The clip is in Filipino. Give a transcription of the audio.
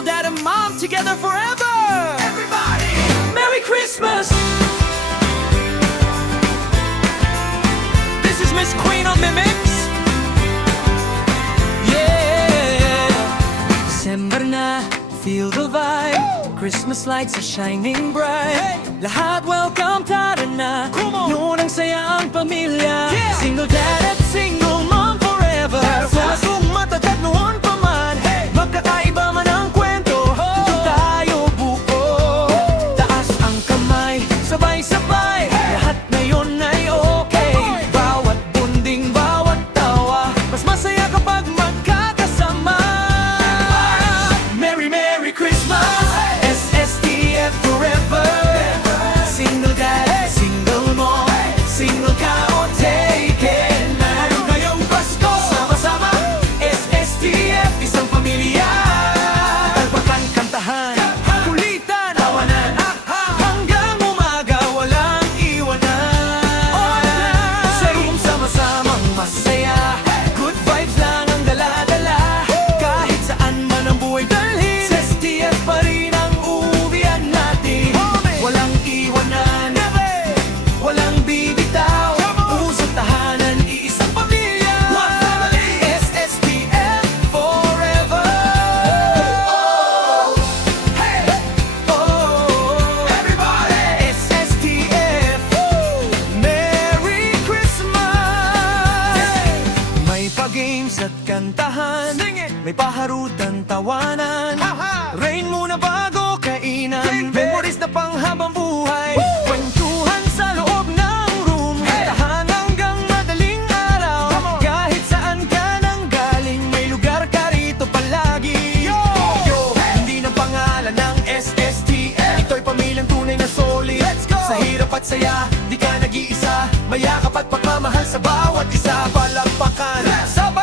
single dad and mom together forever. Everybody, Merry Christmas. This is Miss Queen on the mix. Yeah. December na, feel the vibe. Christmas lights are shining bright. Lahat welcome, tara na. Noon ang saya ang pamilya. Single dad at single mom forever. Kung matagad noon pa man, magkakaiba man ang kwento, doon tayo buo. Taas ang kamay, sabay-sabay, lahat ngayon ay okay. Bawat bunding, bawat tawa, mas masaya kapag magkakasama. Merry Merry Christmas, SSTF forever. Single dad, single mom, single ka o take it. Lalo ngayong Pasko, sama-sama, SSTF, isang pamilya. Talpakan, kantahan, kulitan, tawanan, hanggang umaga, walang iwanan. Sa room, sama-samang masaya, good vibes lang ang dala-dala. Kahit saan man ang buhay dalhin, SSTF pa rin ang uuwian natin. Walang iwanan, walang bibitaw, usong tahanan, iisang pamilya. One family, SSTF forever. Oh, hey, oh, everybody, SSTF. Merry Christmas. May pa-games at kantahan, may paharutan, tawanan. Rain muna bago kainan, memories na panghabang buhay. Kwentuhan sa loob ng room, tahan hanggang madaling araw. Kahit saan ka nang galing, may lugar ka rito palagi. Yo, hindi ng pangalan ng SSTF, ito'y pamilyang tunay na solid. Sa hirap at saya, di ka nag-iisa, mayakap at pagmamahal sa bawat isa. Palakpakan, sabay